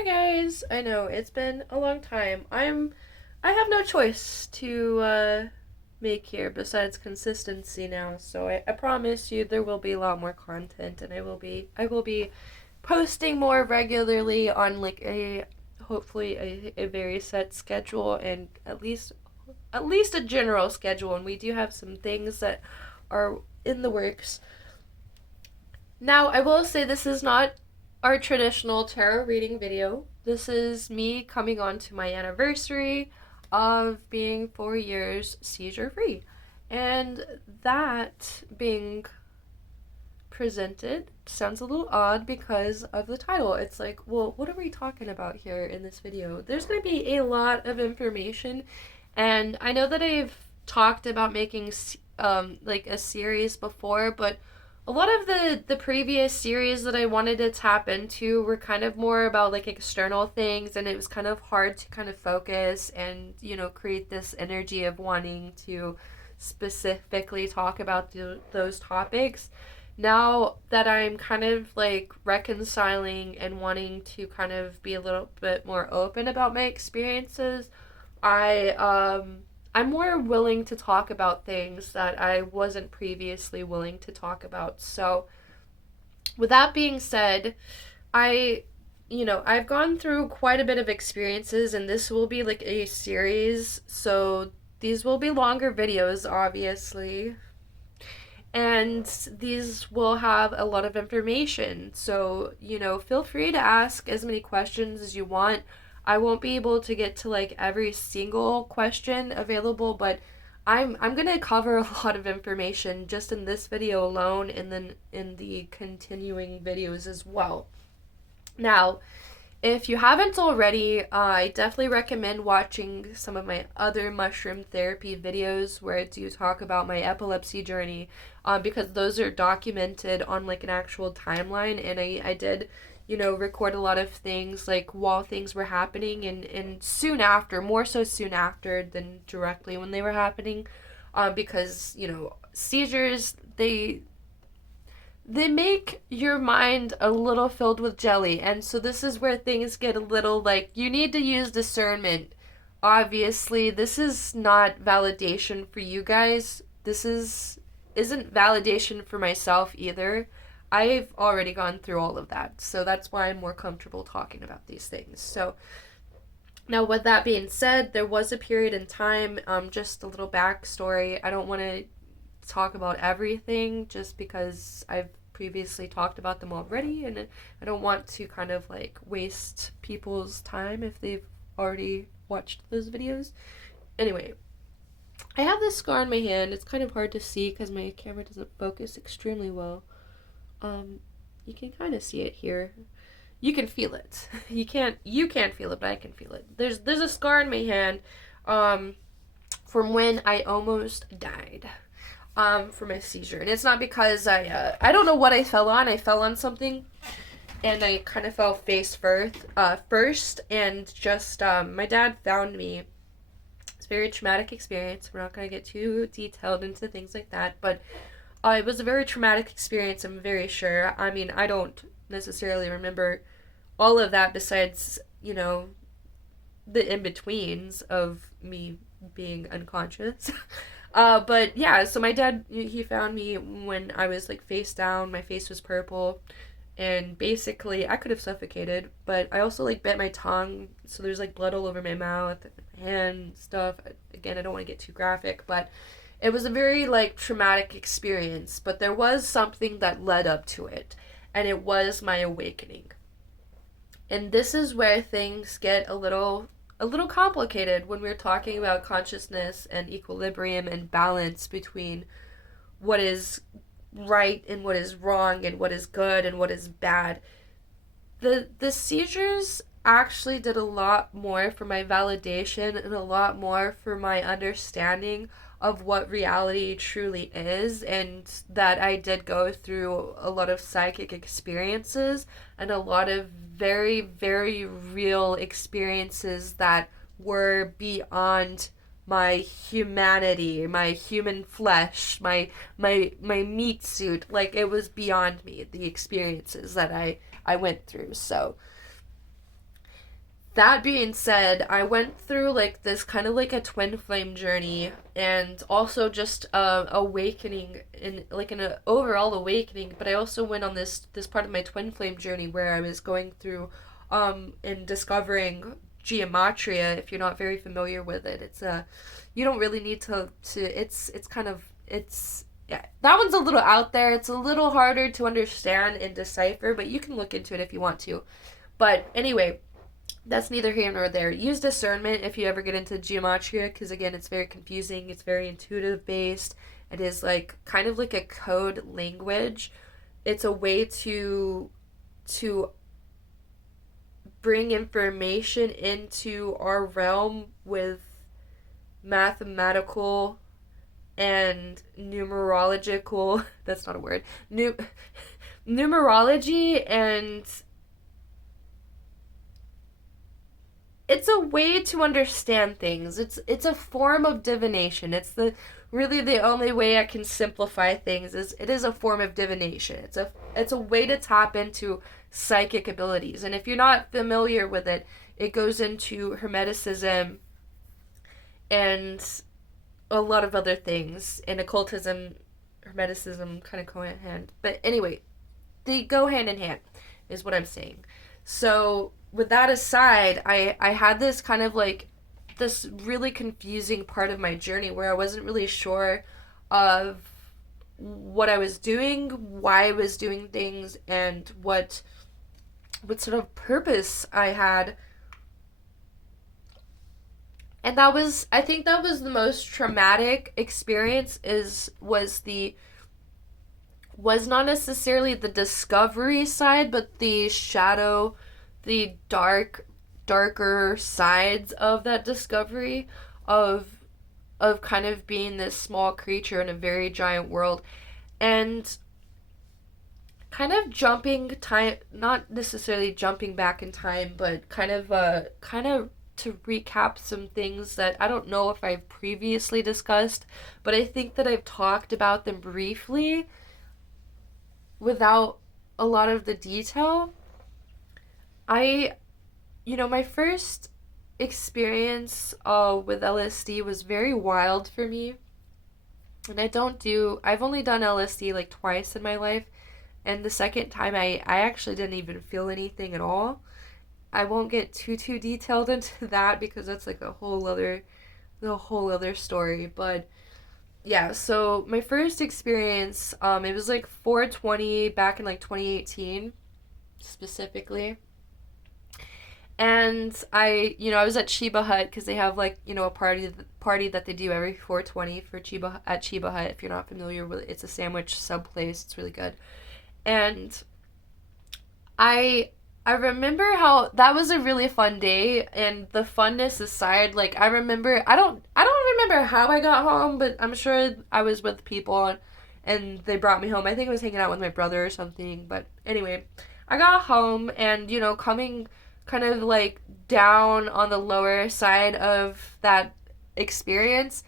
Hi guys. I know it's been a long time. I have no choice to make here besides consistency now. So I promise you there will be a lot more content and I will be posting more regularly on like a hopefully a very set schedule and at least a general schedule, and we do have some things that are in the works. Now, I will say this is not our traditional tarot reading video. This is me coming on to my anniversary of being 4 years seizure free. And that being presented sounds a little odd because of the title. It's like, well, what are we talking about here in this video? There's going to be a lot of information, and I know that I've talked about making like a series before, but a lot of the previous series that I wanted to tap into were kind of more about like external things, and it was kind of hard to kind of focus and create this energy of wanting to specifically talk about those topics. Now that I'm kind of like reconciling and wanting to kind of be a little bit more open about my experiences, I I'm more willing to talk about things that I wasn't previously willing to talk about. So, with that being said, I I've gone through quite a bit of experiences, and this will be like a series. So, these will be longer videos, obviously, and these will have a lot of information. So, feel free to ask as many questions as you want. I won't be able to get to like every single question available, but I'm going to cover a lot of information just in this video alone and then in the continuing videos as well. Now, if you haven't already, I definitely recommend watching some of my other mushroom therapy videos where I do talk about my epilepsy journey, because those are documented on like an actual timeline, and I did, record a lot of things like while things were happening and soon after, more so soon after than directly when they were happening, because, seizures, they make your mind a little filled with jelly. And so this is where things get a little like you need to use discernment. Obviously, this is not validation for you guys. This isn't validation for myself either. I've already gone through all of that. So that's why I'm more comfortable talking about these things. So now, with that being said, there was a period in time, just a little backstory. I don't want to talk about everything just because I've previously talked about them already, and I don't want to kind of like waste people's time if they've already watched those videos. Anyway, I have this scar on my hand. It's kind of hard to see because my camera doesn't focus extremely well. Um, you can kind of see it here. You can feel it. You can't feel it, but I can feel it. There's a scar on my hand from when I almost died for my seizure. And it's not because I don't know what I fell on. I fell on something and I kind of fell face first, and just my dad found me. It's a very traumatic experience. We're not going to get too detailed into things like that, but it was a very traumatic experience, I'm very sure. I mean, I don't necessarily remember all of that besides, the in-betweens of me being unconscious. But yeah, so my dad, he found me when I was like face down, my face was purple, and basically I could have suffocated, but I also like bit my tongue, so there's like blood all over my mouth, my hand, stuff. Again, I don't want to get too graphic, but it was a very like traumatic experience, but there was something that led up to it, and it was my awakening. And this is where things get a little complicated when we're talking about consciousness and equilibrium and balance between what is right and what is wrong and what is good and what is bad. The seizures actually did a lot more for my validation and a lot more for my understanding of what reality truly is, and that I did go through a lot of psychic experiences and a lot of very, very real experiences that were beyond my humanity, my human flesh, my meat suit. Like, it was beyond me, the experiences that I went through. So That being said, I went through like this kind of like a twin flame journey, and also just awakening in like an overall awakening. But I also went on this part of my twin flame journey where I was going through and discovering gematria. If you're not very familiar with it, it's a you don't really need to it's kind of it's yeah, that one's a little out there. It's a little harder to understand and decipher, but you can look into it if you want to. But anyway, that's neither here nor there. Use discernment if you ever get into gematria, because again, it's very confusing. It's very intuitive based. It is like kind of like a code language. It's a way to bring information into our realm with mathematical and numerological. That's not a word. Numerology, and it's a way to understand things. It's a form of divination. It's the really the only way I can simplify things is it is a form of divination. It's a way to tap into psychic abilities. And if you're not familiar with it, it goes into hermeticism and a lot of other things. And occultism, hermeticism kind of go hand in hand. But anyway, they go hand in hand, is what I'm saying. So with that aside, I had this kind of like this really confusing part of my journey where I wasn't really sure of what I was doing, why I was doing things, and what sort of purpose I had. And that was I think that was the most traumatic experience is was not necessarily the discovery side, but the shadow, the darker sides of that discovery of kind of being this small creature in a very giant world, and kind of jumping time, not necessarily jumping back in time, but kind of to recap some things that I don't know if I've previously discussed, but I think that I've talked about them briefly without a lot of the detail. I, my first experience with LSD was very wild for me. And I've only done LSD like twice in my life. And the second time I actually didn't even feel anything at all. I won't get too detailed into that because that's like the whole other story. But yeah, so my first experience, it was like 420 back in like 2018 specifically. And I was at Chiba Hut because they have like, a party that they do every 420 for Chiba Hut. If you're not familiar with it, it's a sandwich sub place. It's really good. And I I remember how that was a really fun day, and the funness aside, like I don't remember how I got home, but I'm sure I was with people, and they brought me home. I think I was hanging out with my brother or something, but anyway, I got home, and coming kind of like down on the lower side of that experience,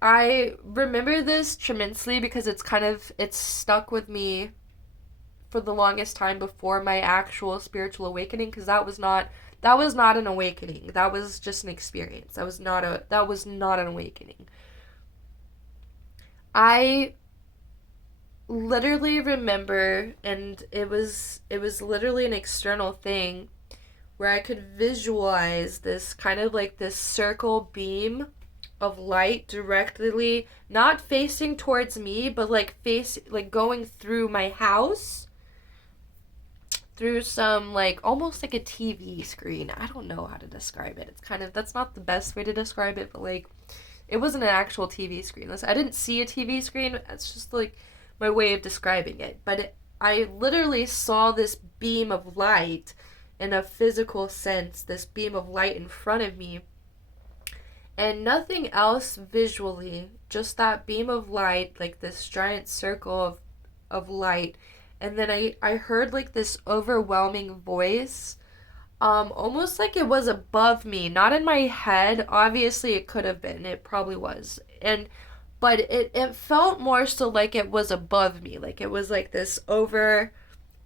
I remember this tremendously because it's stuck with me for the longest time before my actual spiritual awakening, because that was not an awakening. That was just an experience. That was not an awakening. I literally remember, and it was literally an external thing where I could visualize this kind of like this circle beam of light directly not facing towards me, but like going through my house, through some like almost like a TV screen. I don't know how to describe it. It's kind of that's not the best way to describe it, but like it wasn't an actual TV screen. I didn't see a TV screen. It's just like my way of describing it. I literally saw this beam of light in a physical sense, this beam of light in front of me, and nothing else visually, just that beam of light, like this giant circle of light. And then I heard like this overwhelming voice, almost like it was above me, not in my head. Obviously it could have been, it probably was. But it felt more so like it was above me, like it was like this over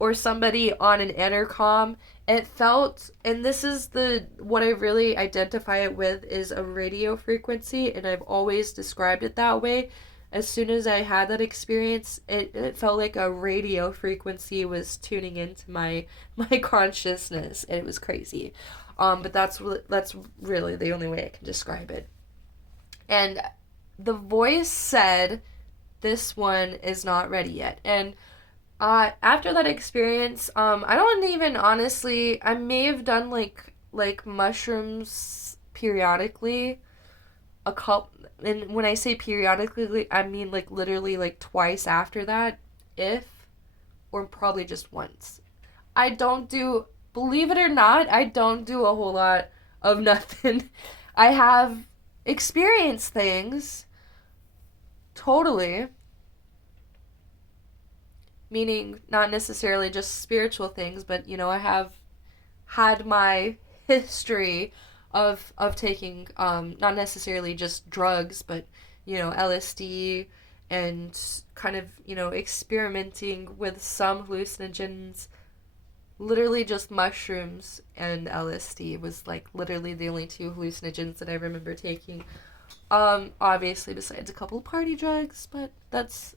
or somebody on an intercom. It felt, and this is the what I really identify it with, is a radio frequency, and I've always described it that way. As soon as I had that experience, it felt like a radio frequency was tuning into my consciousness, and it was crazy. But that's really the only way I can describe it. And the voice said, "This one is not ready yet." And after that experience, I don't even honestly. I may have done like mushrooms periodically, a couple. And when I say periodically, I mean like literally like twice after that, if or probably just once. I don't do. Believe it or not, I don't do a whole lot of nothing. I have experienced things totally, meaning not necessarily just spiritual things, but I have had my history of taking not necessarily just drugs, but LSD, and kind of experimenting with some hallucinogens. Literally just mushrooms and LSD was like literally the only two hallucinogens that I remember taking. Obviously besides a couple of party drugs, but that's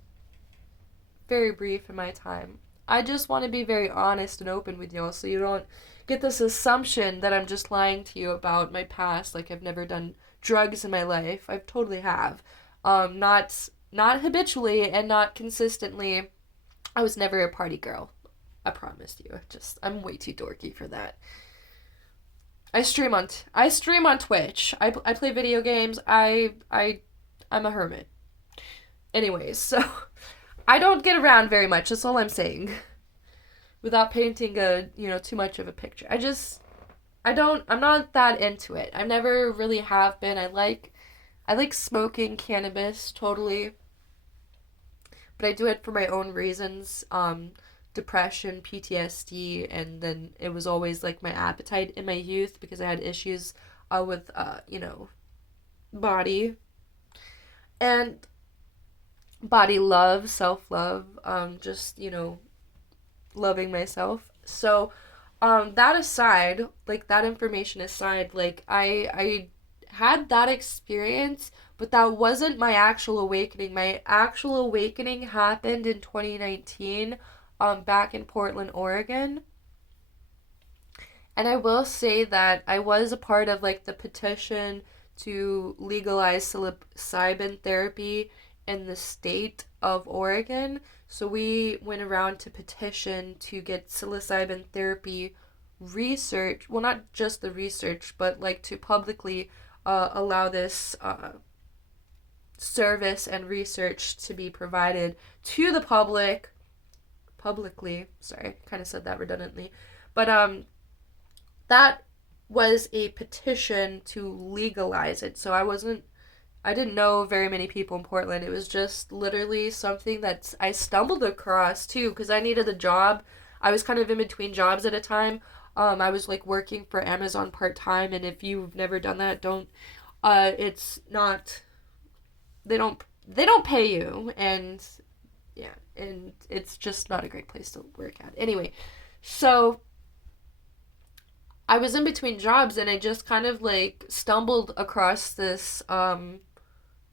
very brief in my time. I just want to be very honest and open with y'all so you don't get this assumption that I'm just lying to you about my past, like I've never done drugs in my life. I totally have. Not habitually and not consistently. I was never a party girl. I promise you. Just I'm way too dorky for that. I stream on Twitch. I play video games. I'm a hermit. Anyways, so I don't get around very much. That's all I'm saying. Without painting a, too much of a picture. I'm not that into it. I never really have been. I like smoking cannabis totally, but I do it for my own reasons. Depression, PTSD, and then it was always like my appetite in my youth because I had issues with body and body love, self-love, just, loving myself. So, that aside, like that information aside, like I had that experience, but that wasn't my actual awakening. My actual awakening happened in 2019, back in Portland, Oregon. And I will say that I was a part of like the petition to legalize psilocybin therapy in the state of Oregon. So we went around to petition to get psilocybin therapy research. Well, not just the research, but like to publicly allow this service and research to be provided to the public. Publicly, sorry, kind of said that redundantly, but that was a petition to legalize it. So I didn't know very many people in Portland. It was just literally something that I stumbled across too because I needed a job. I was kind of in between jobs at a time. I was like working for Amazon part-time, and if you've never done that, don't it's not they don't pay you, and yeah, and it's just not a great place to work at. Anyway, so I was in between jobs and I just kind of like stumbled across this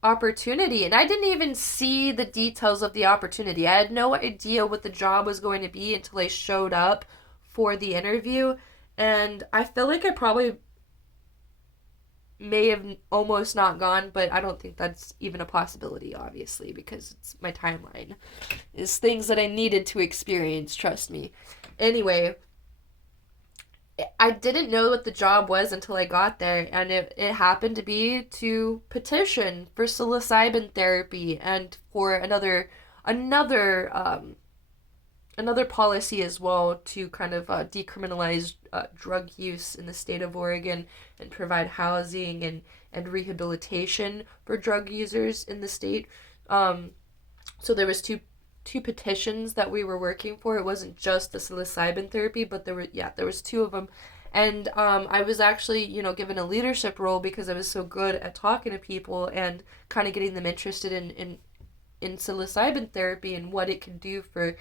opportunity, and I didn't even see the details of the opportunity. I had no idea what the job was going to be until I showed up for the interview, and I feel like I probably may have almost not gone, but I don't think that's even a possibility, obviously, because it's my timeline is things that I needed to experience, trust me. Anyway, I didn't know what the job was until I got there, and it happened to be to petition for psilocybin therapy and for another policy as well to kind of decriminalize drug use in the state of Oregon and provide housing and rehabilitation for drug users in the state. So there was two petitions that we were working for. It wasn't just the psilocybin therapy, but there was two of them. And I was actually, given a leadership role because I was so good at talking to people and kind of getting them interested in in psilocybin therapy and what it can do for,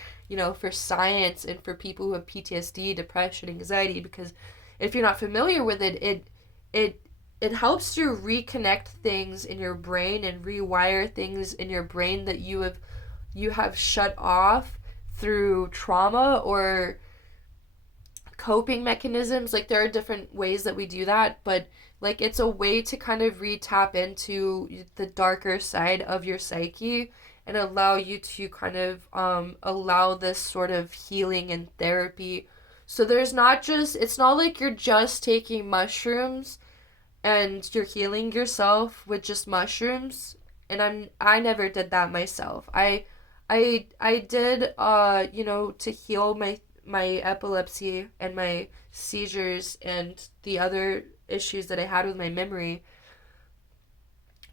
for science and for people who have PTSD, depression, anxiety, because if you're not familiar with it, it it helps you reconnect things in your brain and rewire things in your brain that you have shut off through trauma or coping mechanisms. Like, there are different ways that we do that, but like, it's a way to kind of re-tap into the darker side of your psyche and allow you to kind of allow this sort of healing and therapy. So it's not like you're just taking mushrooms and you're healing yourself with just mushrooms. And I never did that myself. I did to heal my epilepsy and my seizures and the other issues that I had with my memory.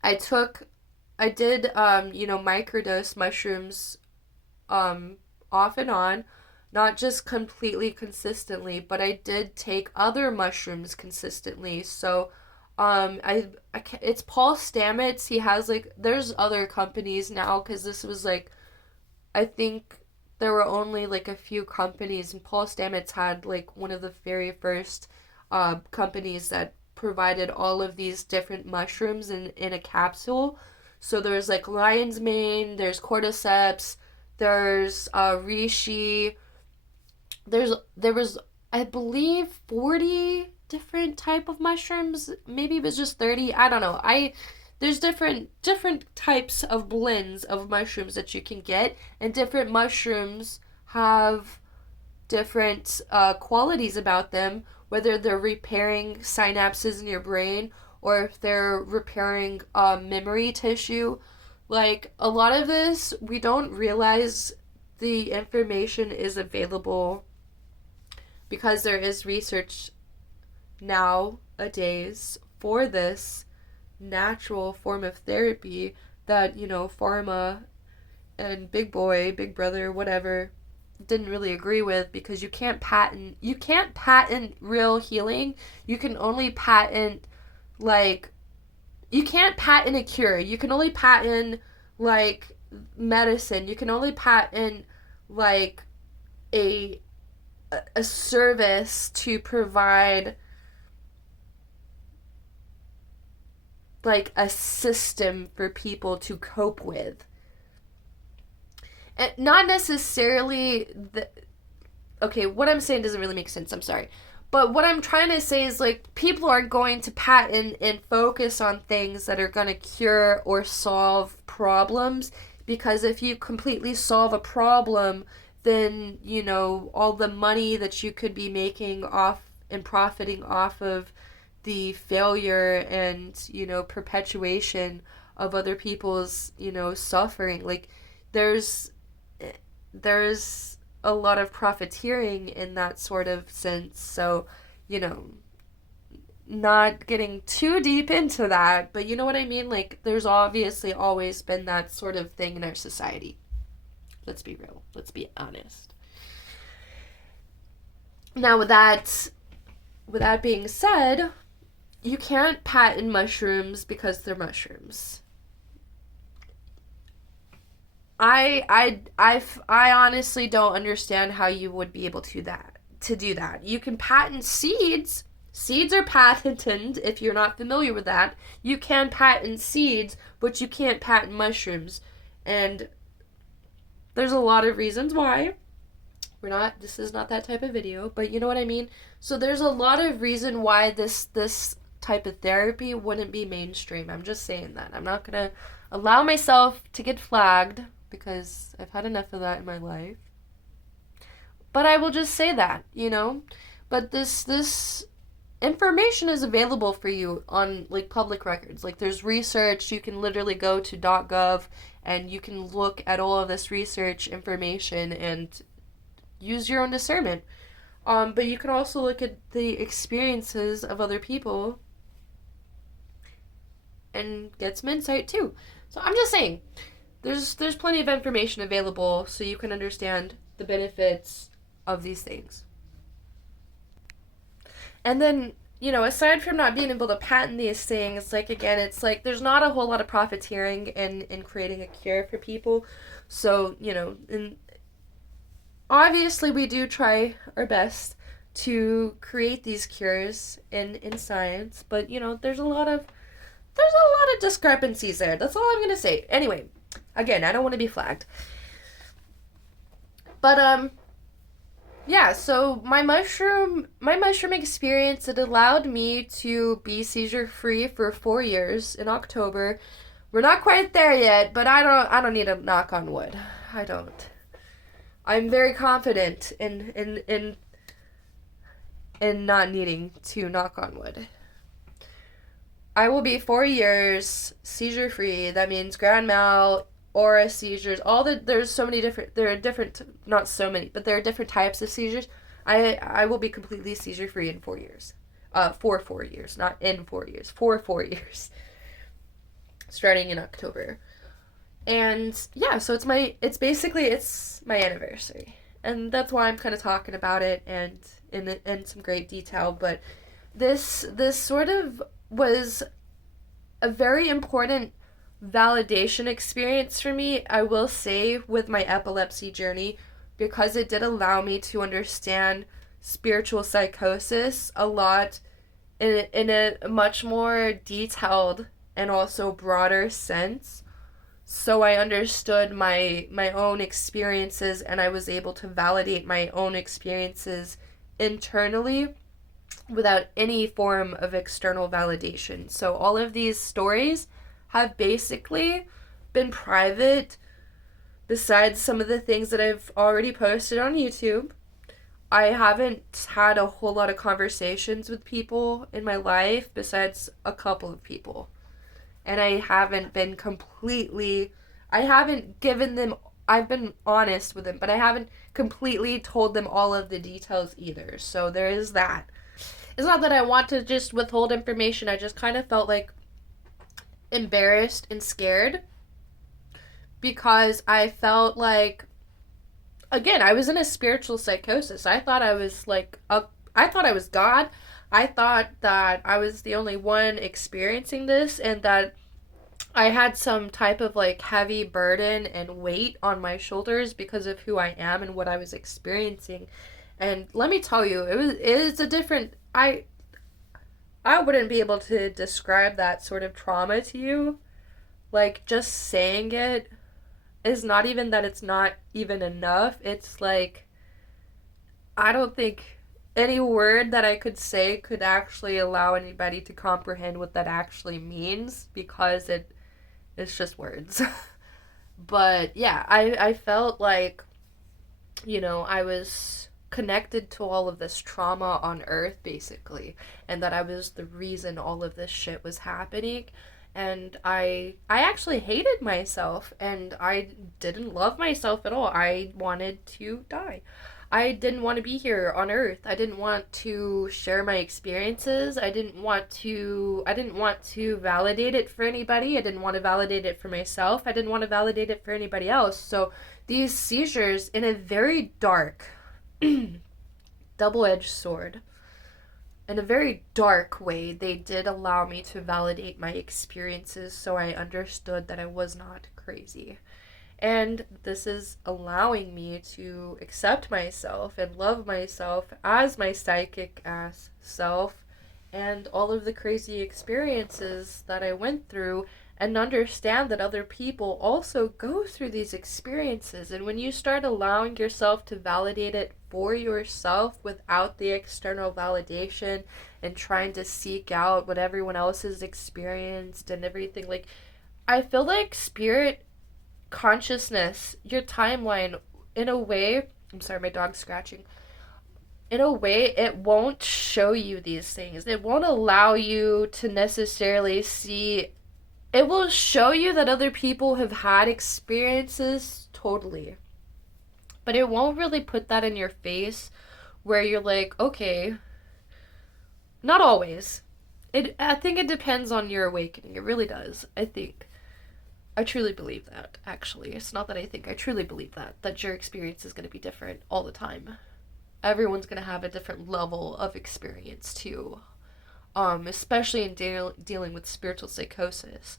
I did microdose mushrooms off and on, not just completely consistently, but I did take other mushrooms consistently. So it's Paul Stamets. He has, like, there's other companies now, because this was like, I think there were only like a few companies, and Paul Stamets had like one of the very first companies that provided all of these different mushrooms in a capsule. So there's like lion's mane, there's cordyceps, there's reishi, there was, I believe, 40 different type of mushrooms. Maybe it was just 30. I don't know. There's different types of blends of mushrooms that you can get, and different mushrooms have different qualities about them, whether they're repairing synapses in your brain or if they're repairing memory tissue. Like, a lot of this, we don't realize the information is available because there is research nowadays for this natural form of therapy that, pharma and big boy, big brother, whatever, didn't really agree with, because you can't patent real healing. You can only patent, like, you can't patent a cure. You can only patent, like, medicine. You can only patent, like, a a service to provide, like, a system for people to cope with. And not necessarily the okay, what I'm saying doesn't really make sense. I'm sorry. But what I'm trying to say is, like, people are going to patent and focus on things that are going to cure or solve problems, because if you completely solve a problem, then, all the money that you could be making off and profiting off of the failure and, perpetuation of other people's, suffering. Like, there's there's a lot of profiteering in that sort of sense. So, you know, not getting too deep into that, but you know what I mean? Like, there's obviously always been that sort of thing in our society. Let's be real. Let's be honest. Now, with that being said, you can't patent mushrooms because they're mushrooms. I honestly don't understand how you would be able to do that. You can patent seeds. Seeds are patented. If you're not familiar with that, you can patent seeds, but you can't patent mushrooms. And there's a lot of reasons why. This is not that type of video, but you know what I mean? So there's a lot of reason why this type of therapy wouldn't be mainstream. I'm just saying that. I'm not going to allow myself to get flagged, because I've had enough of that in my life. But I will just say that. But this information is available for you on, like, public records. Like, there's research. You can literally go to .gov and you can look at all of this research information and use your own discernment. But you can also look at the experiences of other people and get some insight too. So I'm just saying, there's plenty of information available so you can understand the benefits of these things. And then aside from not being able to patent these things, like, again, it's like there's not a whole lot of profiteering in creating a cure for people. So, and obviously we do try our best to create these cures in science, but there's a lot of discrepancies there. That's all I'm gonna say. Anyway, again, I don't want to be flagged. But yeah, so my mushroom experience, it allowed me to be seizure free for 4 years in October. We're not quite there yet, but I don't need to knock on wood. I don't. I'm very confident in not needing to knock on wood. I will be 4 years seizure free. That means grand mal, aura seizures, there's so many different, there are different, not so many, but there are different types of seizures. I will be completely seizure free in 4 years. For 4 years, not in 4 years, for 4 years, starting in October. And yeah, so it's my anniversary. And that's why I'm kind of talking about it and in some great detail, but this sort of was a very important validation experience for me, I will say, with my epilepsy journey, because it did allow me to understand spiritual psychosis a lot in a much more detailed and also broader sense. So I understood my own experiences, and I was able to validate my own experiences internally without any form of external validation. So all of these stories have basically been private, besides some of the things that I've already posted on YouTube. I haven't had a whole lot of conversations with people in my life besides a couple of people. And I haven't given them, I've been honest with them, but I haven't completely told them all of the details either. So there is that. It's not that I want to just withhold information. I just kind of felt like embarrassed and scared because I felt like, again, I was in a spiritual psychosis. I thought I was I thought I was God. I thought that I was the only one experiencing this, and that I had some type of like heavy burden and weight on my shoulders because of who I am and what I was experiencing. And let me tell you, it is a different, I wouldn't be able to describe that sort of trauma to you. Like, just saying it is not even that, it's not even enough. It's like, I don't think any word that I could say could actually allow anybody to comprehend what that actually means, because it's just words. But yeah, I felt like, I was connected to all of this trauma on Earth, basically, and that I was the reason all of this shit was happening. And I actually hated myself, and I didn't love myself at all. I wanted to die. I didn't want to be here on Earth. I didn't want to share my experiences. I didn't want to validate it for anybody. I didn't want to validate it for myself. I didn't want to validate it for anybody else. So these seizures, in a very dark double-edged sword, in a very dark way, they did allow me to validate my experiences, so I understood that I was not crazy. And this is allowing me to accept myself and love myself as my psychic ass self, and all of the crazy experiences that I went through, and understand that other people also go through these experiences. And when you start allowing yourself to validate it for yourself without the external validation, and trying to seek out what everyone else has experienced and everything, like, I feel like spirit consciousness, your timeline, in a way, I'm sorry, my dog's scratching. In a way, it won't show you these things. It won't allow you to necessarily see. It will show you that other people have had experiences, totally. But it won't really put that in your face where you're like, okay, not always. I think it depends on your awakening. It really does. I truly believe that, actually. It's not that I think, I truly believe that your experience is going to be different all the time. Everyone's going to have a different level of experience, too. especially in dealing with spiritual psychosis.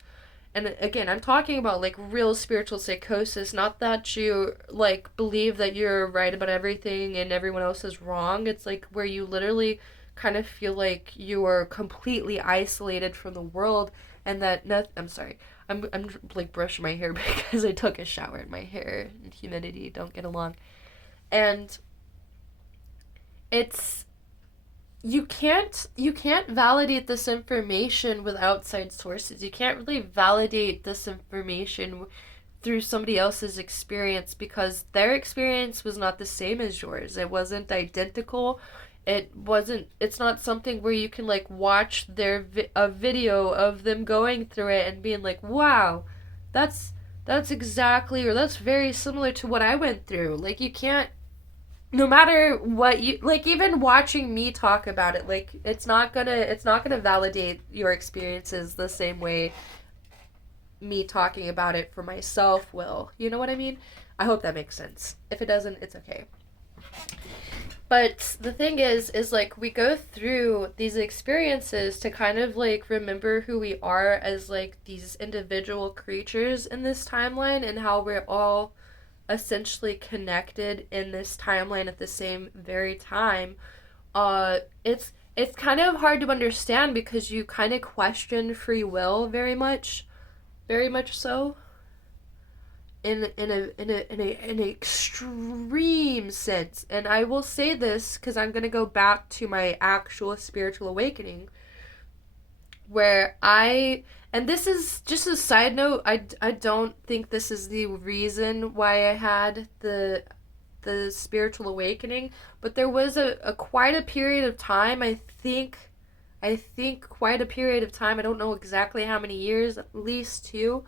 And again, I'm talking about like real spiritual psychosis, not that you like believe that you're right about everything and everyone else is wrong. It's like where you literally kind of feel like you are completely isolated from the world and that not I'm sorry. I'm like brushing my hair because I took a shower and my hair and humidity don't get along. And it's you can't validate this information with outside sources. You can't really validate this information through somebody else's experience because their experience was not the same as yours. It wasn't identical. It's not something where you can like watch a video of them going through it and being like, "Wow, that's that's exactly or that's very similar to what I went through." Like you can't no matter what you like even watching me talk about it like it's not gonna validate your experiences the same way me talking about it for myself will. You know what I mean? I hope that makes sense. If it doesn't, it's okay. But the thing is like we go through these experiences to kind of like remember who we are as like these individual creatures in this timeline and how we're all essentially connected in this timeline at the same very time. It's kind of hard to understand because you kind of question free will very much so in an extreme sense. And I will say this because I'm gonna go back to my actual spiritual awakening, where and this is just a side note. I don't think this is the reason why I had the spiritual awakening, but there was a quite a period of time, I think quite a period of time, I don't know exactly how many years, at least two,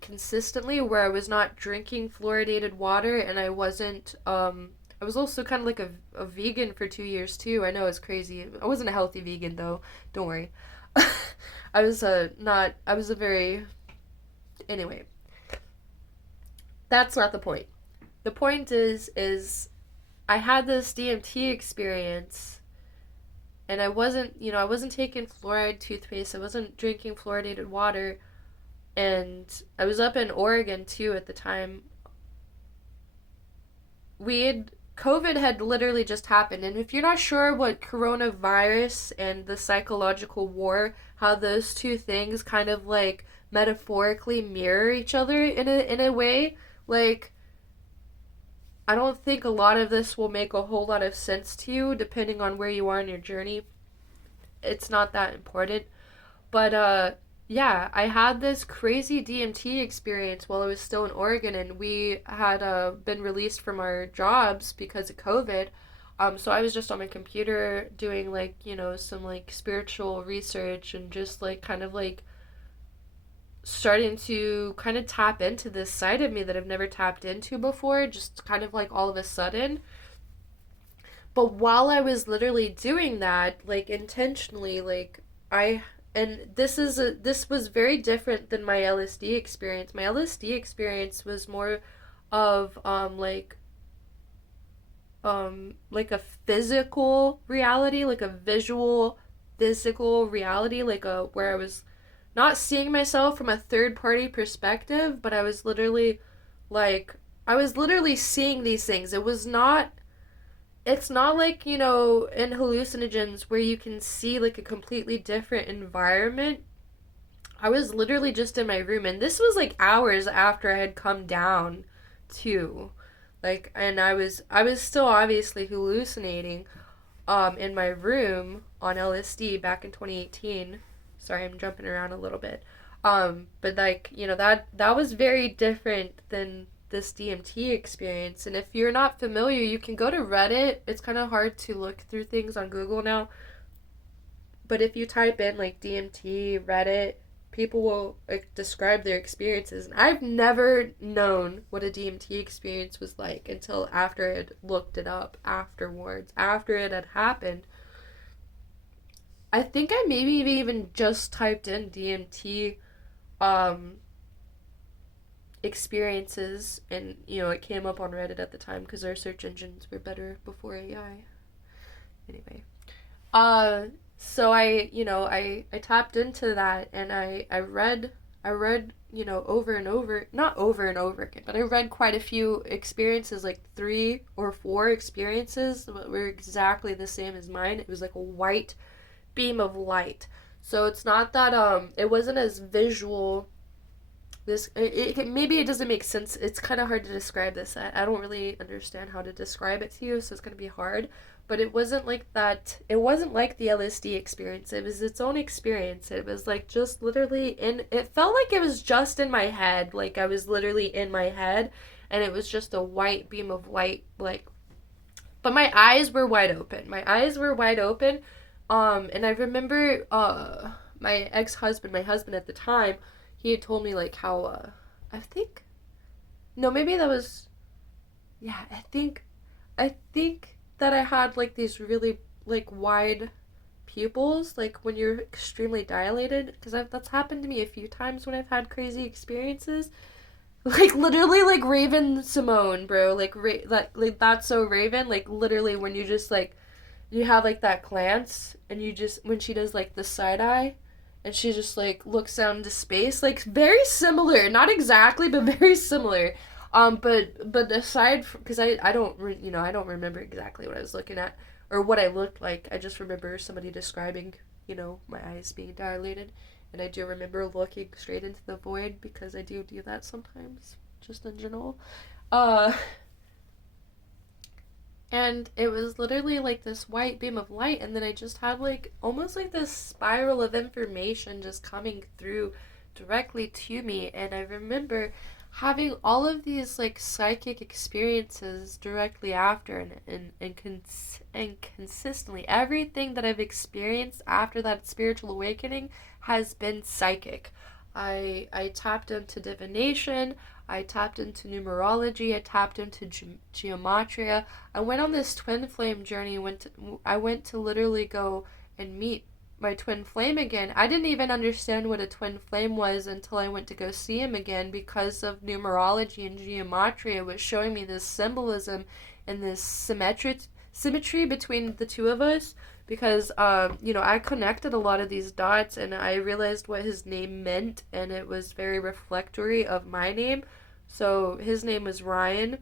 consistently where I was not drinking fluoridated water and I was also kind of like a vegan for 2 years too. I know it's crazy. I wasn't a healthy vegan though. Don't worry. I was not I was a very anyway. That's not the point. The point is I had this DMT experience and I wasn't taking fluoride toothpaste. I wasn't drinking fluoridated water and I was up in Oregon too at the time. We had COVID had literally just happened, and if you're not sure what coronavirus and the psychological war, how those two things kind of like metaphorically mirror each other in a way, like I don't think a lot of this will make a whole lot of sense to you depending on where you are in your journey. It's not that important. But yeah, I had this crazy DMT experience while I was still in Oregon and we had been released from our jobs because of COVID. So I was just on my computer doing like, some like spiritual research and just like kind of like starting to kind of tap into this side of me that I've never tapped into before, just kind of like all of a sudden. But while I was literally doing that, like intentionally, like I and this was very different than my LSD experience. My LSD experience was more of like a physical reality, like a visual physical reality, like a where I was not seeing myself from a third party perspective, but like I was literally seeing these things. It's not like, in hallucinogens where you can see like a completely different environment. I was literally just in my room and this was like hours after I had come down too. Like and I was still obviously hallucinating in my room on LSD back in 2018. Sorry, I'm jumping around a little bit. But like, that was very different than this DMT experience. And if you're not familiar, you can go to Reddit. It's kind of hard to look through things on Google now. But if you type in like DMT, Reddit, people will like describe their experiences. And I've never known what a DMT experience was like until after I had looked it up afterwards, after it had happened. I think I maybe even just typed in DMT um experiences and it came up on Reddit at the time because our search engines were better before AI. Anyway, uh So I tapped into that, and I read, over and over, not over and over again, but I read quite a few experiences, like 3 or 4 experiences that were exactly the same as mine. It was like a white beam of light. So it's not that it wasn't as visual. Maybe it doesn't make sense. It's kind of hard to describe this. I don't really understand how to describe it to you, so it's going to be hard. But it wasn't like that. It wasn't like the LSD experience. It was its own experience. It was like just literally in. It felt like it was just in my head. Like I was literally in my head, and it was just a white beam of light. Like, but my eyes were wide open. My eyes were wide open. And I remember my ex-husband, my husband at the time, he had told me like how I think no, maybe that was, yeah, I think that I had like these really like wide pupils, like when you're extremely dilated, because that's happened to me a few times when I've had crazy experiences. Like literally like Raven Simone, bro. Like that's so Raven. Like literally when you just like you have like that glance, and you just when she does like the side eye, and she just like looks down into space, like very similar, not exactly but very similar. But aside from, because I don't I don't remember exactly what I was looking at or what I looked like. I just remember somebody describing my eyes being dilated, and I do remember looking straight into the void because I do that sometimes, just in general. uh and it was literally like this white beam of light, and then I just had like almost like this spiral of information just coming through directly to me. And I remember having all of these like psychic experiences directly after, and consistently everything that I've experienced after that spiritual awakening has been psychic. I tapped into divination, I tapped into numerology, I tapped into geometria. I went on this twin flame journey. I went to literally go and meet my twin flame again. I didn't even understand what a twin flame was until I went to go see him again, because of numerology and geometry. It was showing me this symbolism and this symmetry between the two of us, because I connected a lot of these dots, and I realized what his name meant, and it was very reflectory of my name. So his name was Ryan,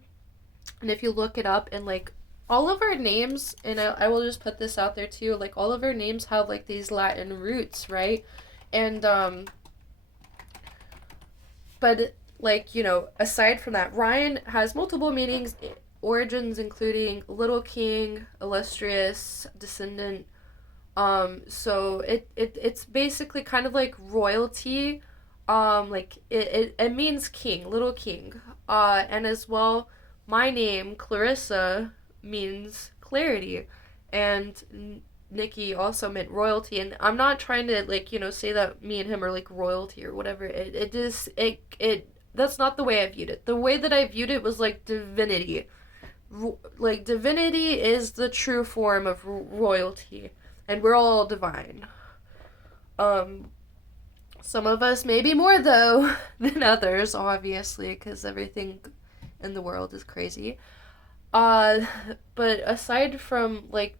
and if you look it up, and like all of our names, and I will just put this out there too, like all of our names have like these Latin roots, right? And but like aside from that, Ryan has multiple meanings, origins including little king, illustrious, descendant. So it's basically kind of like royalty. Like it means king, little king. And as well, my name Clarissa means clarity, and Nikki also meant royalty. And I'm not trying to like say that me and him are like royalty or whatever. It just it That's not the way I viewed it. The way that I viewed it was like divinity. Like divinity is the true form of royalty, and we're all divine. Um, some of us maybe more though than others, obviously, because everything in the world is crazy. Uh, but aside from like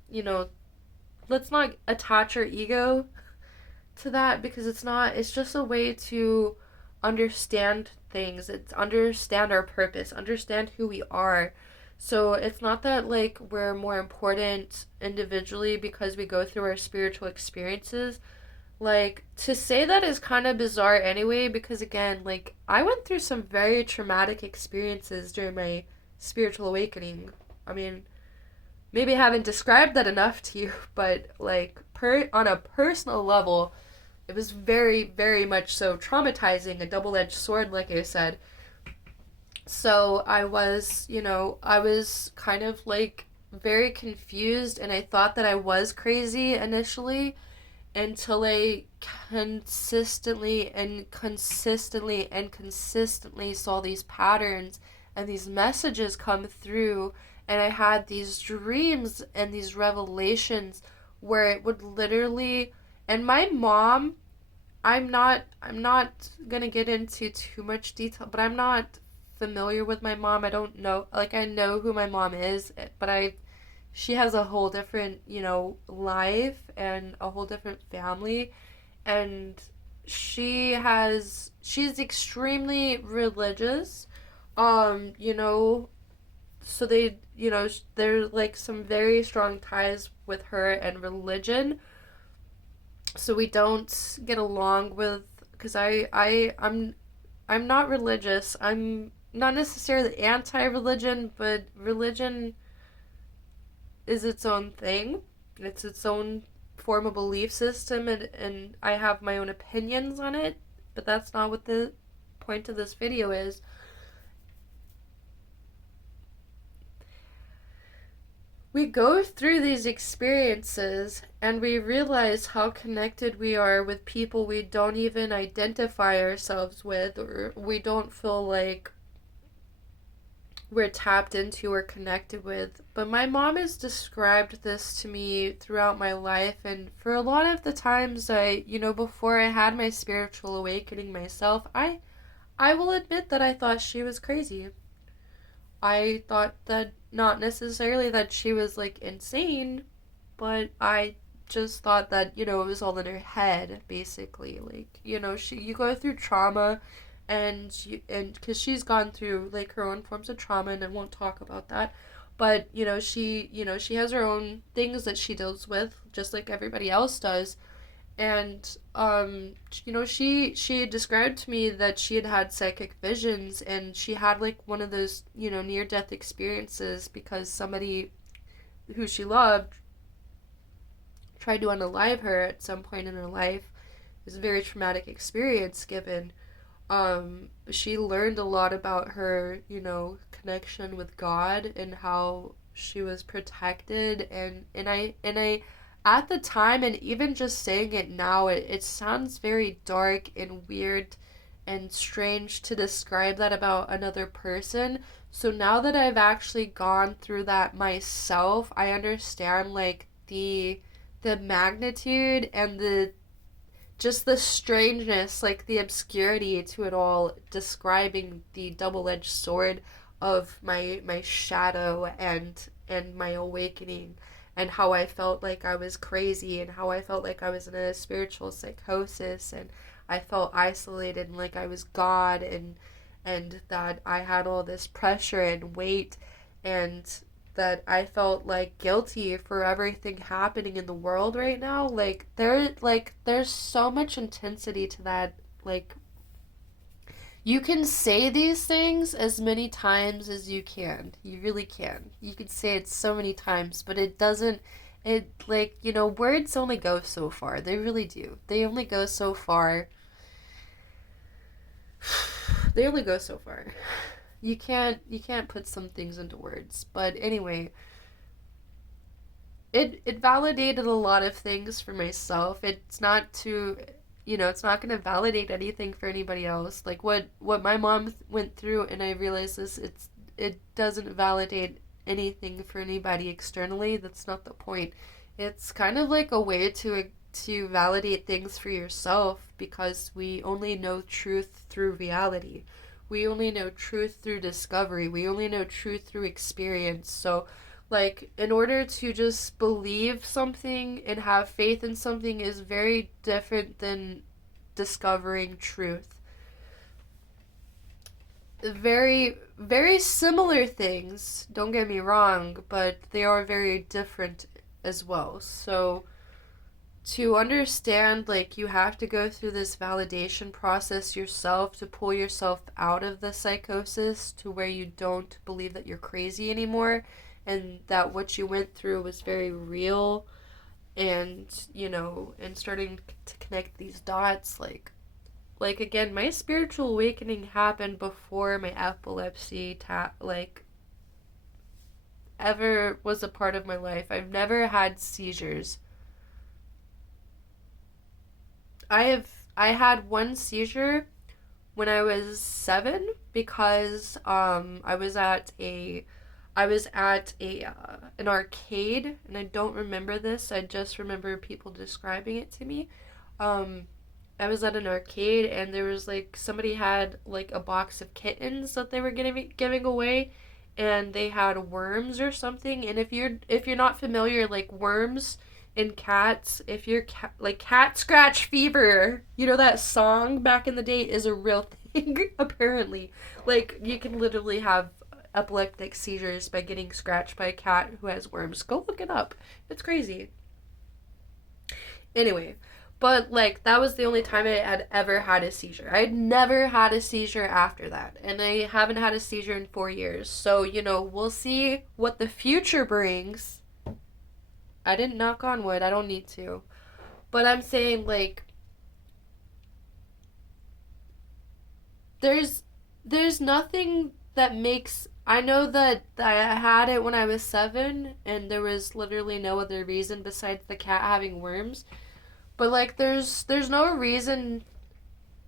let's not attach our ego to that, because it's not. It's just a way to understand things. It's understand our purpose, understand who we are. So it's not that like we're more important individually because we go through our spiritual experiences. Like, to say that is kind of bizarre anyway, because again, like I went through some very traumatic experiences during my spiritual awakening. I mean, maybe I haven't described that enough to you, but like on a personal level, it was very, very much so traumatizing, a double edged sword, like I said. So I was kind of like very confused, and I thought that I was crazy initially, until I consistently saw these patterns and these messages come through, and I had these dreams and these revelations where it would literally. And my mom, I'm not gonna get into too much detail, but I'm not familiar with my mom. I don't know, like I know who my mom is, but I she has a whole different, life and a whole different family, and she's extremely religious. You know, so there's like some very strong ties with her and religion. So we don't get along with, because I'm not religious. I'm not necessarily anti-religion, but religion is its own thing. It's its own form of belief system, and I have my own opinions on it, but that's not what the point of this video is. We go through these experiences and we realize how connected we are with people we don't even identify ourselves with, or we don't feel like we're tapped into or connected with. But my mom has described this to me throughout my life, and for a lot of the times before I had my spiritual awakening myself, I will admit that I thought she was crazy. I thought that not necessarily that she was like insane, but I just thought that, it was all in her head, basically. Like, you go through trauma, and because she's gone through like her own forms of trauma, and I won't talk about that. But, she has her own things that she deals with, just like everybody else does. And she had described to me that she had had psychic visions, and she had like one of those near death experiences because somebody who she loved tried to unalive her at some point in her life. It was a very traumatic experience given. She learned a lot about her, connection with God and how she was protected, and I at the time, and even just saying it now, it sounds very dark and weird and strange to describe that about another person. So now that I've actually gone through that myself, I understand like the magnitude and the just the strangeness, like the obscurity to it all, describing the double-edged sword of my shadow and my awakening, and how I felt like I was crazy, and how I felt like I was in a spiritual psychosis, and I felt isolated and like I was God, and that I had all this pressure and weight, and that I felt like guilty for everything happening in the world right now. There's so much intensity to that. Like, you can say these things as many times as you can. You really can. You can say it so many times, but it doesn't it like, words only go so far. They really do. They only go so far. They only go so far. You can't put some things into words. But anyway, it validated a lot of things for myself. It's not going to validate anything for anybody else. Like what my mom went through, and I realized this, it doesn't validate anything for anybody externally. That's not the point. It's kind of like a way to validate things for yourself, because we only know truth through reality. We only know truth through discovery. We only know truth through experience. So, like, in order to just believe something and have faith in something is very different than discovering truth. Very, very similar things, don't get me wrong, but they are very different as well. So, to understand, like, you have to go through this validation process yourself to pull yourself out of the psychosis to where you don't believe that you're crazy anymore, and that what you went through was very real. And and starting to connect these dots, like again, my spiritual awakening happened before my epilepsy like ever was a part of my life. I've never had seizures. I had one seizure when I was 7, because I was at a an arcade, and I don't remember this. I just remember people describing it to me. Um, I was at an arcade, and there was like somebody had like a box of kittens that they were giving away, and they had worms or something. And if you're not familiar, like worms in cats, if you're like cat scratch fever, you know that song back in the day is a real thing apparently. Like you can literally have epileptic seizures by getting scratched by a cat who has worms. Go look it up. It's crazy. Anyway, but like that was the only time I had ever had a seizure. I had never had a seizure after that, and I haven't had a seizure in 4 years. So, we'll see what the future brings. I didn't knock on wood, I don't need to. But I'm saying, like, there's there's nothing that makes I know that I had it when I was 7 and there was literally no other reason besides the cat having worms. But like there's no reason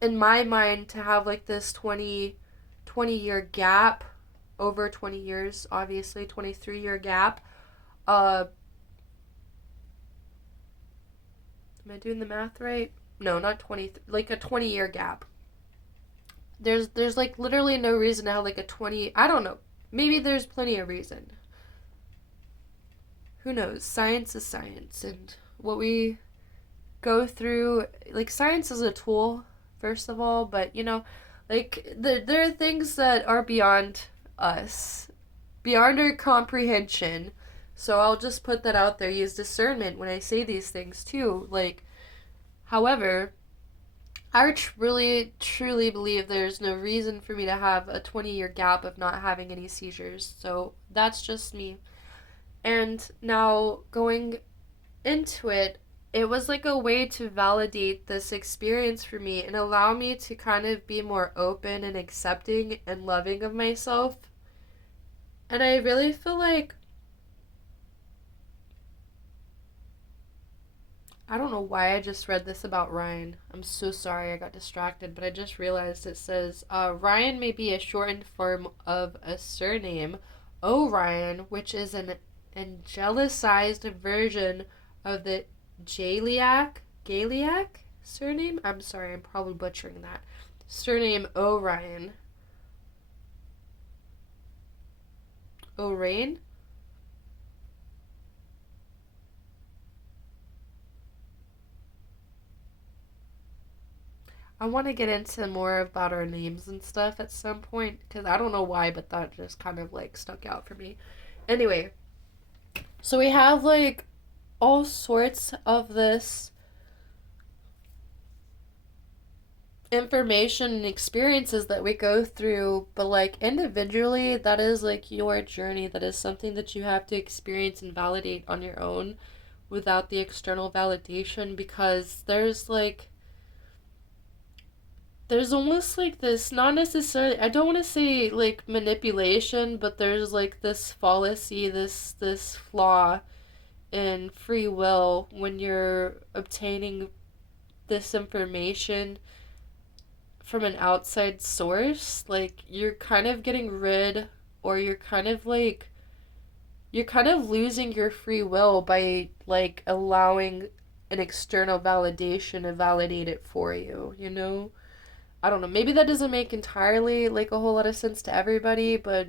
in my mind to have like this 20 year gap, over 20 years, obviously 23-year gap. Am I doing the math right? No, not 20, like a 20-year gap. There's like literally no reason to have like a 20, I don't know. Maybe there's plenty of reason. Who knows? Science is science, and what we go through, like, science is a tool first of all, but like there are things that are beyond us, beyond our comprehension. So I'll just put that out there. Use discernment when I say these things too. Like, however, I really truly believe there's no reason for me to have a 20-year gap of not having any seizures. So that's just me. And now going into it, it was like a way to validate this experience for me and allow me to kind of be more open and accepting and loving of myself. And I really feel like, I don't know why I just read this about Ryan. I'm so sorry, I got distracted, but I just realized it says Ryan may be a shortened form of a surname, O'Ryan, which is an angelicized version of the Gaeliac surname. I'm sorry, I'm probably butchering that. Surname O'Ryan. O'Rain? I want to get into more about our names and stuff at some point because I don't know why, but that just kind of like stuck out for me. Anyway, so we have like all sorts of this information and experiences that we go through, but like individually, that is like your journey. That is something that you have to experience and validate on your own without the external validation, because there's almost like this, not necessarily, I don't want to say like manipulation, but there's like this fallacy, this flaw in free will when you're obtaining this information from an outside source. Like you're kind of getting rid, or you're kind of losing your free will by like allowing an external validation to validate it for you, you know? I don't know. Maybe that doesn't make entirely like a whole lot of sense to everybody, but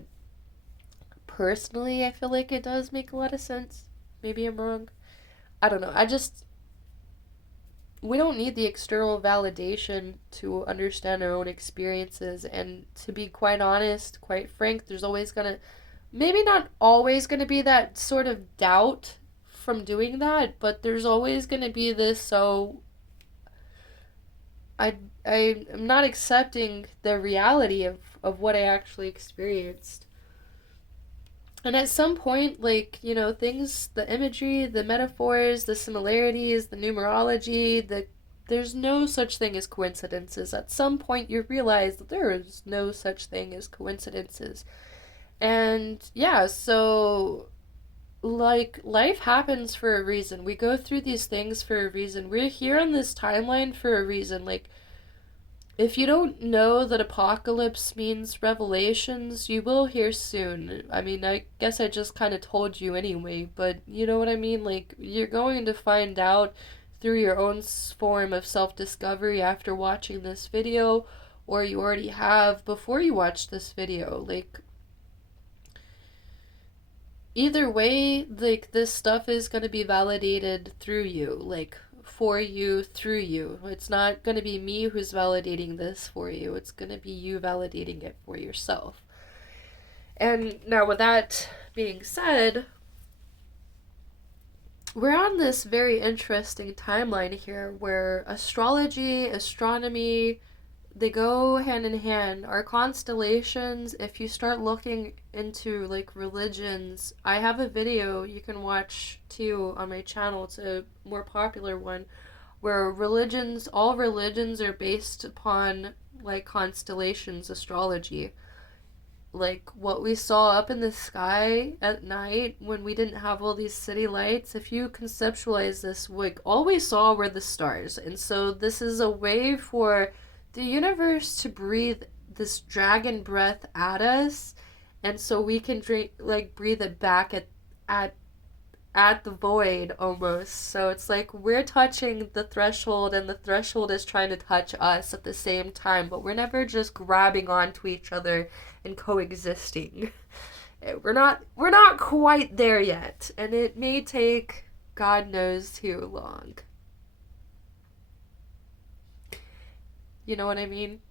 personally, I feel like it does make a lot of sense. Maybe I'm wrong. I don't know. We don't need the external validation to understand our own experiences. And to be quite honest, quite frank, there's always gonna, maybe not always gonna be that sort of doubt from doing that, but there's always gonna be this, so I am not accepting the reality of what I actually experienced. And at some point, like, things, the imagery, the metaphors, the similarities, the numerology, there's no such thing as coincidences. At some point, you realize that there is no such thing as coincidences. And yeah, so, like, life happens for a reason. We go through these things for a reason. We're here on this timeline for a reason. Like, if you don't know that apocalypse means revelations, you will hear soon. I mean, I guess I just kind of told you anyway, but you know what I mean? Like, you're going to find out through your own form of self-discovery after watching this video, or you already have before you watch this video. Like, either way, like this stuff is going to be validated through you, like for you, through you. It's not going to be me who's validating this for you. It's going to be you validating it for yourself. And now, with that being said, we're on this very interesting timeline here where astrology, astronomy, they go hand in hand. Our constellations, if you start looking into like religions, I have a video you can watch too on my channel. It's a more popular one where religions, all religions are based upon like constellations, astrology. Like what we saw up in the sky at night when we didn't have all these city lights, if you conceptualize this, like all we saw were the stars. And so this is a way for the universe to breathe this dragon breath at us, and so we can drink like breathe it back at at the void almost. So it's like we're touching the threshold and the threshold is trying to touch us at the same time, but we're never just grabbing onto each other and coexisting. We're not quite there yet, and it may take God knows too long. You know what I mean?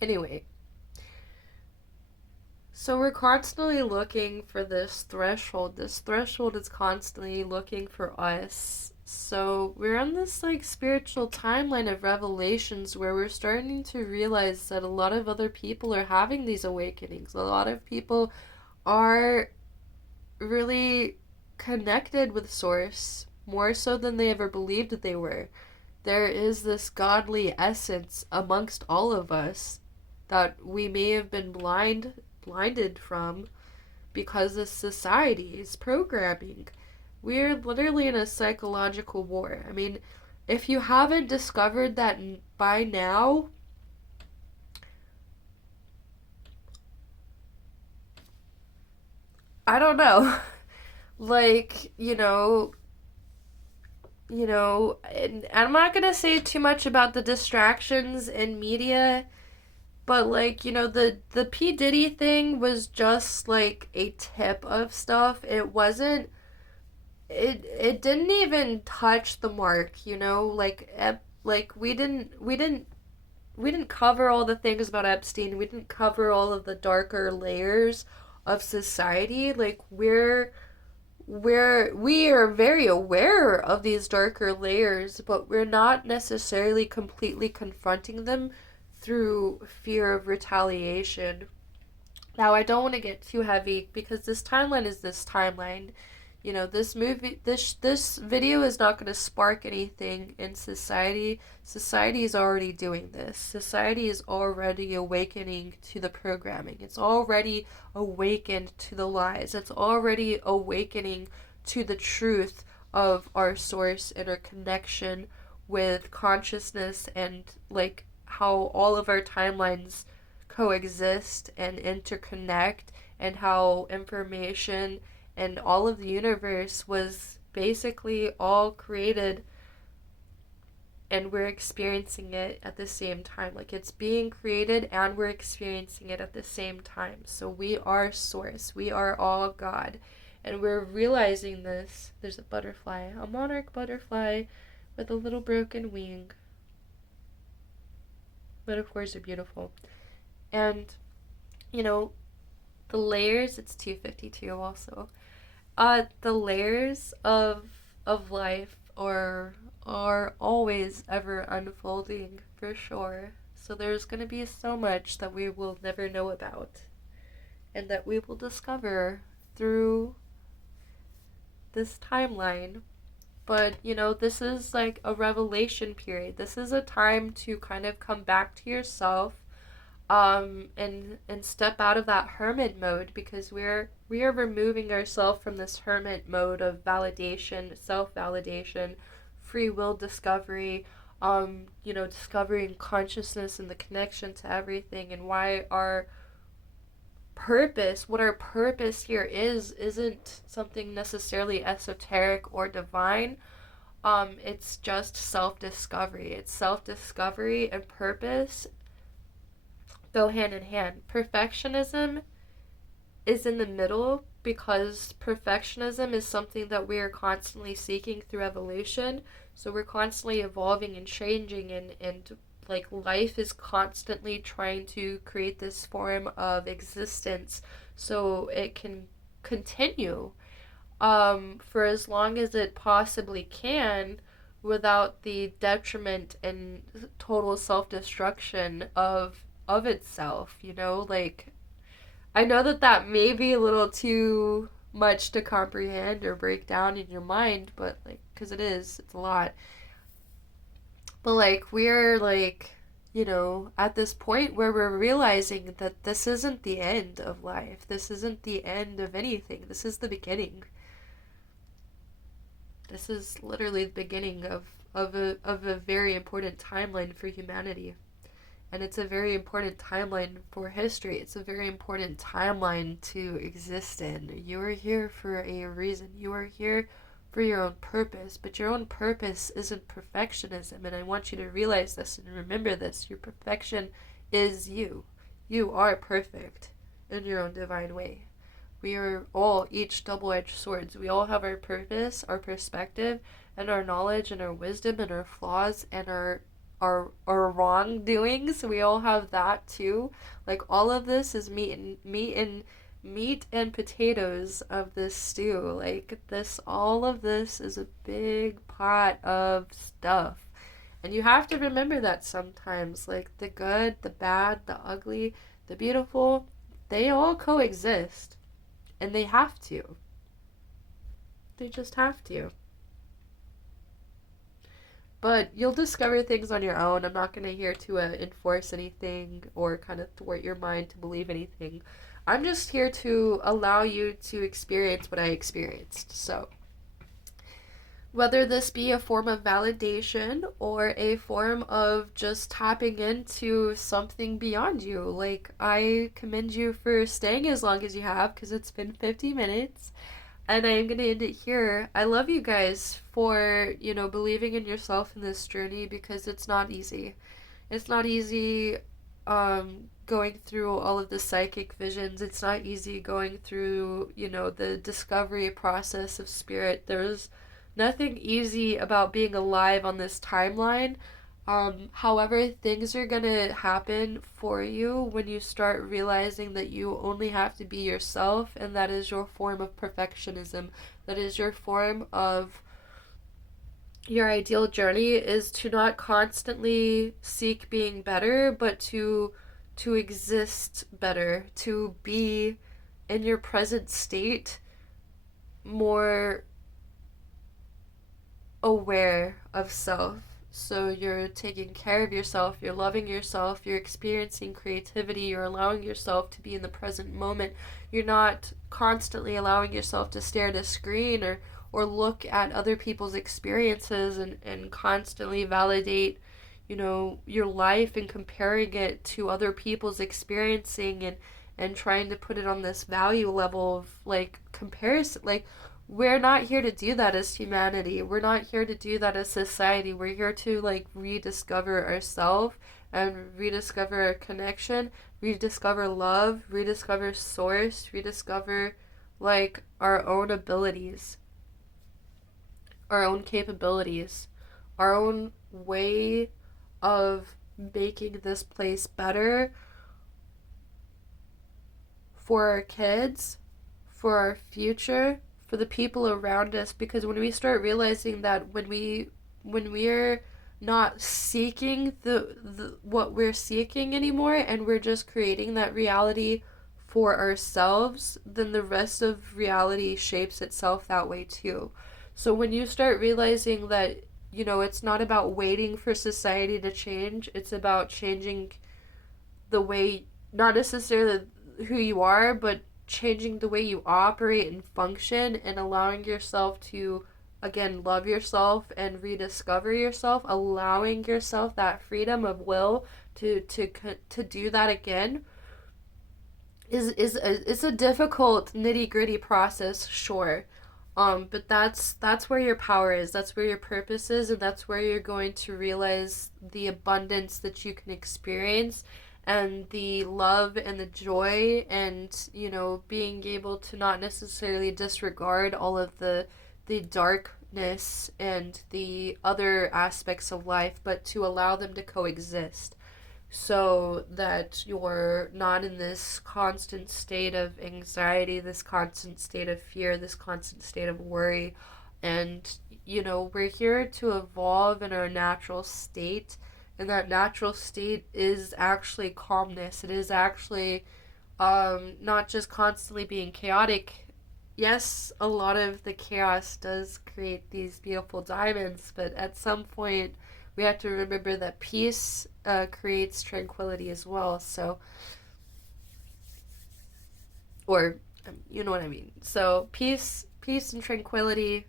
Anyway, so we're constantly looking for this threshold. This threshold is constantly looking for us. So we're on this like spiritual timeline of revelations where we're starting to realize that a lot of other people are having these awakenings. A lot of people are really connected with Source more so than they ever believed that they were. There is this godly essence amongst all of us that we may have been blinded from because of society's programming. We're literally in a psychological war. I mean, if you haven't discovered that by now, I don't know. Like, and I'm not gonna say too much about the distractions in media. But like, the P Diddy thing was just like a tip of stuff. It didn't even touch the mark, like we didn't cover all the things about Epstein. We didn't cover all of the darker layers of society. Like we are very aware of these darker layers, but we're not necessarily completely confronting them through fear of retaliation. Now, I don't want to get too heavy because this timeline is this timeline. This video is not going to spark anything in society. Society is already doing this. Society is already awakening to the programming. It's already awakened to the lies. It's already awakening to the truth of our source and our connection with consciousness, and like how all of our timelines coexist and interconnect, and how information and all of the universe was basically all created, and we're experiencing it at the same time. Like it's being created and we're experiencing it at the same time. So we are source. We are all God. And we're realizing this. There's a butterfly, a monarch butterfly with a little broken wing. Metaphors are beautiful. And, you know, the layers, it's 252 also. The layers of life are always ever unfolding for sure. So there's going to be so much that we will never know about and that we will discover through this timeline. But, this is like a revelation period. This is a time to kind of come back to yourself, and step out of that hermit mode, because we are removing ourselves from this hermit mode of validation, self-validation, free will discovery, discovering consciousness and the connection to everything, and what our purpose here isn't something necessarily esoteric or divine. It's just self-discovery. It's self-discovery and purpose go hand in hand. Perfectionism is in the middle, because perfectionism is something that we are constantly seeking through evolution. So we're constantly evolving and changing, and like life is constantly trying to create this form of existence so it can continue for as long as it possibly can without the detriment and total self-destruction of itself, you know? Like, I know that that may be a little too much to comprehend or break down in your mind, but like, because it is, it's a lot. But like, we're like, at this point where we're realizing that this isn't the end of life. This isn't the end of anything. This is the beginning. This is literally the beginning of a very important timeline for humanity. And it's a very important timeline for history. It's a very important timeline to exist in. You are here for a reason. You are here for your own purpose, but your own purpose isn't perfectionism. And I want you to realize this and remember this. Your perfection is you. You are perfect in your own divine way. We are all each double edged swords. We all have our purpose, our perspective, and our knowledge, and our wisdom, and our flaws, and our wrongdoings. We all have that too. Like, all of this is meat and potatoes of this stew. Like, this, all of this is a big pot of stuff. And you have to remember that sometimes. Like, the good, the bad, the ugly, the beautiful, they all coexist. And they have to. They just have to. But you'll discover things on your own. I'm not going to here to enforce anything or kind of thwart your mind to believe anything. I'm just here to allow you to experience what I experienced. So, whether this be a form of validation or a form of just tapping into something beyond you, like, I commend you for staying as long as you have because it's been 50 minutes. And I am going to end it here. I love you guys for, believing in yourself in this journey because it's not easy. It's not easy going through all of the psychic visions. It's not easy going through, the discovery process of spirit. There's nothing easy about being alive on this timeline. However, things are gonna happen for you when you start realizing that you only have to be yourself, and that is your form of perfectionism. That is your form of your ideal journey, is to not constantly seek being better, but to exist better, to be in your present state more aware of self. So you're taking care of yourself, you're loving yourself, you're experiencing creativity, you're allowing yourself to be in the present moment. You're not constantly allowing yourself to stare at a screen or look at other people's experiences and constantly validate, your life and comparing it to other people's experiencing and trying to put it on this value level of like comparison. Like, we're not here to do that as humanity. We're not here to do that as society. We're here to like rediscover ourselves and rediscover our connection, rediscover love, rediscover source, rediscover like our own abilities, our own capabilities, our own way of making this place better for our kids, for our future, for the people around us. Because when we start realizing that when we're not seeking the what we're seeking anymore, and we're just creating that reality for ourselves, then the rest of reality shapes itself that way too. So when you start realizing that, it's not about waiting for society to change, it's about changing the way, not necessarily who you are, but changing the way you operate and function, and allowing yourself to again love yourself and rediscover yourself, allowing yourself that freedom of will to do that again is a difficult nitty-gritty process, sure. But that's where your power is, that's where your purpose is, and that's where you're going to realize the abundance that you can experience, and the love and the joy, and being able to not necessarily disregard all of the darkness and the other aspects of life, but to allow them to coexist, so that you're not in this constant state of anxiety, this constant state of fear, this constant state of worry. And, we're here to evolve in our natural state. And that natural state is actually calmness. It is actually not just constantly being chaotic. Yes, a lot of the chaos does create these beautiful diamonds, but at some point, we have to remember that peace creates tranquility as well. So, or you know what I mean. So, peace, and tranquility.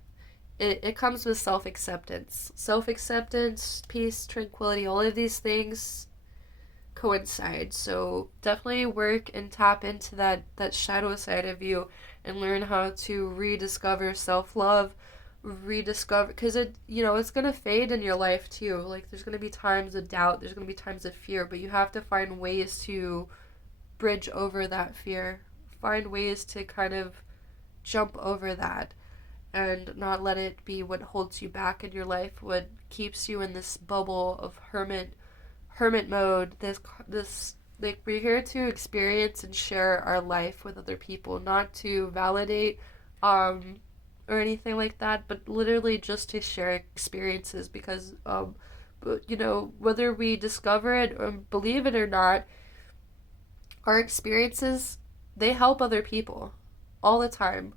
It comes with self-acceptance. Self-acceptance, peace, tranquility, all of these things coincide. So definitely work and tap into that shadow side of you, and learn how to rediscover self-love, rediscover, because it's going to fade in your life too. Like, there's going to be times of doubt, there's going to be times of fear, but you have to find ways to bridge over that fear. Find ways to kind of jump over that, and not let it be what holds you back in your life, what keeps you in this bubble of hermit mode. This like, we're here to experience and share our life with other people, not to validate um or anything like that, but literally just to share experiences, because but, whether we discover it or believe it or not, our experiences, they help other people all the time.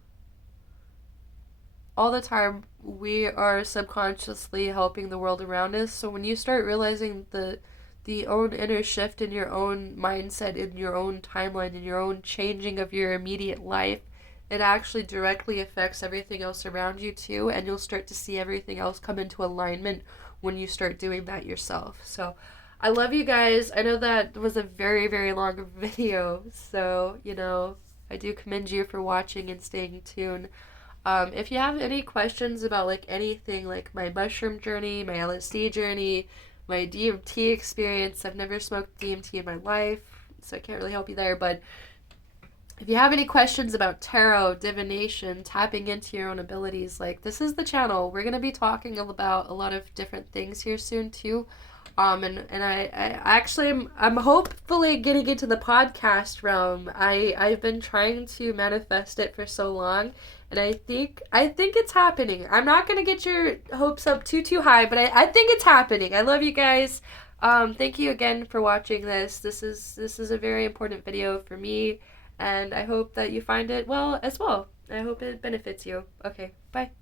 All the time we are subconsciously helping the world around us. So when you start realizing the own inner shift in your own mindset, in your own timeline, in your own changing of your immediate life, it actually directly affects everything else around you too, and you'll start to see everything else come into alignment when you start doing that yourself. So I love you guys. I know that was a very, very long video, so I do commend you for watching and staying tuned. If you have any questions about like anything, like my mushroom journey, my LSD journey, my DMT experience, I've never smoked DMT in my life, so I can't really help you there. But if you have any questions about tarot, divination, tapping into your own abilities, like, this is the channel. We're gonna be talking about a lot of different things here soon too. And I actually I'm hopefully getting into the podcast realm. I've been trying to manifest it for so long, and I think it's happening. I'm not gonna get your hopes up too high, but I think it's happening. I love you guys. Thank you again for watching this. This is a very important video for me, and I hope that you find it well as well. I hope it benefits you. Okay, bye.